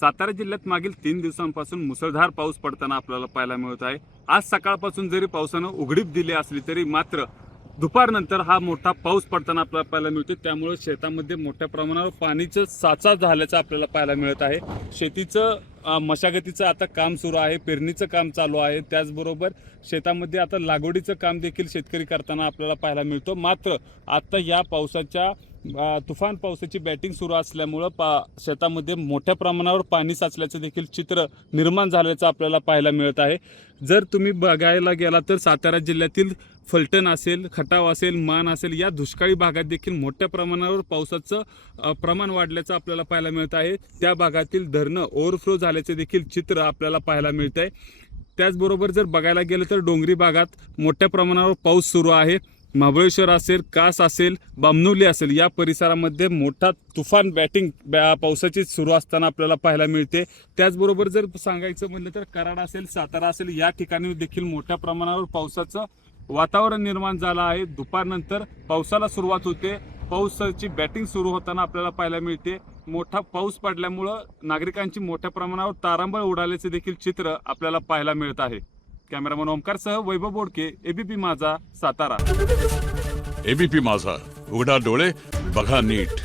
सातारा जिल्ह्यात मागील 3 दिवसांपासून मुसळधार पाऊस पडताना आपल्याला पाहायला मिळत आहे। आज सकाळपासून जरी पावसानं उघडीप दिली असली तरी मात्र दुपारनंतर हा मोठा पाऊस पडताना आपल्याला पाहायला मिळतो। त्यामुळे शेतामध्ये मोठ्या प्रमाणावर पाणीचं साचा झाल्याचं आपल्याला पाहायला मिळत आहे। शेतीचं मशागतीचं आता काम सुरू आहे, पेरणीचं काम चालू आहे। त्याचबरोबर शेतामध्ये आता लागवडीचं काम देखील शेतकरी करताना आपल्याला पाहायला मिळतो। मात्र आता या पावसाच्या तुफान पावसाची बॅटिंग सुरू असल्यामुळे शेतामध्ये मोठ्या प्रमाणावर पाणी साचल्याचं देखील चित्र निर्माण झाल्याचं आपल्याला पाहायला मिळत आहे। जर तुम्ही बघायला गेला तर सातारा जिल्ह्यातील फलटण असेल, खटाव असेल, मान असेल या दुष्काळी भागात देखील मोठ्या प्रमाणावर पावसाचं प्रमाण वाढल्याचं आपल्याला पाहायला मिळत आहे। त्या भागातील धरणं ओव्हरफ्लो झाल्याचे देखील चित्र आपल्याला पाहायला मिळत आहे। त्याचबरोबर जर बघायला गेलं तर डोंगरी भागात मोठ्या प्रमाणावर पाऊस सुरू आहे। महाबळेश्वर असेल, कास असेल, बामनोली असेल या परिसरामध्ये मोठा तुफान बॅटिंग पावसाची सुरू असताना आपल्याला पाहायला मिळते। त्याचबरोबर जर सांगायचं म्हणलं तर कराड असेल, सातारा असेल या ठिकाणी देखील मोठ्या प्रमाणावर पावसाचं वातावरण निर्माण झालं आहे। दुपारनंतर पावसाला सुरुवात होते, पावसाची बॅटिंग सुरू होताना आपल्याला पाहायला मिळते। मोठा पाऊस पडल्यामुळं नागरिकांची मोठ्या प्रमाणावर तारांबळ उडाल्याचे देखील चित्र आपल्याला पाहायला मिळत आहे। कॅमेरामन ओमकारसह वैभव बोडके, एबीपी माझा, सातारा। एबीपी माझा, उघडा डोळे बघा नीट।